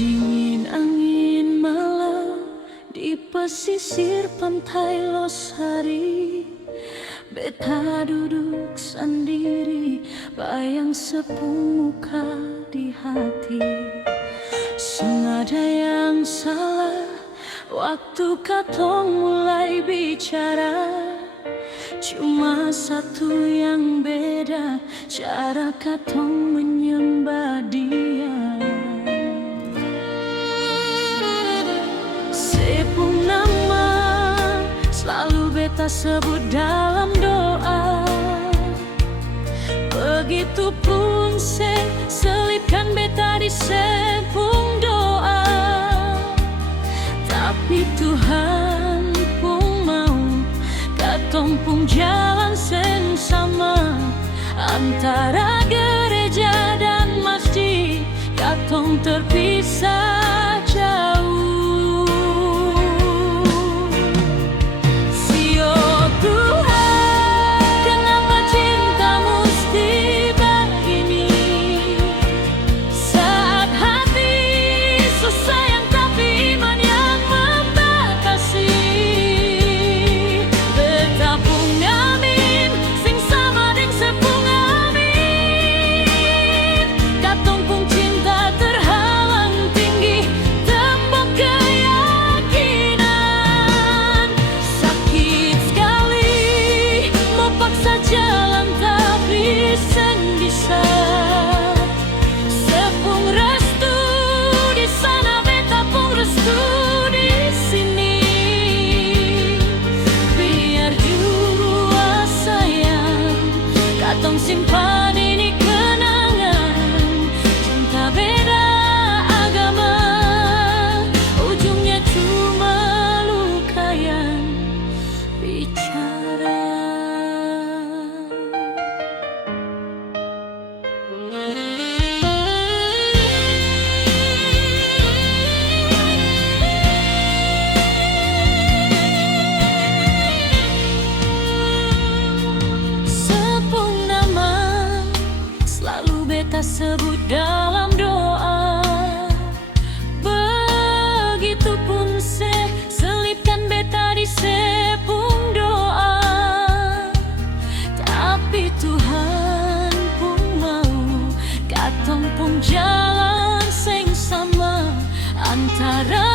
Dingin angin malam di pesisir pantai Losari, beta duduk sendiri, bayang sepung muka di hati. Senada yang salah waktu katong mulai bicara, cuma satu yang beda, cara katong menyembah dia. Sepung nama selalu beta sebut dalam doa, begitupun selipkan beta di sepung doa. Tapi Tuhan pun mau katong pun jalan sama, antara gereja dan masjid katong terpisah jauh. Katong simpan ini kenangan, cinta beda agama, ujungnya cuma luka yang bicara. Beta sebut dalam doa, begitupun selipkan beta di sepung doa. Tapi Tuhan pun mau katong pun jalan sing sama, antara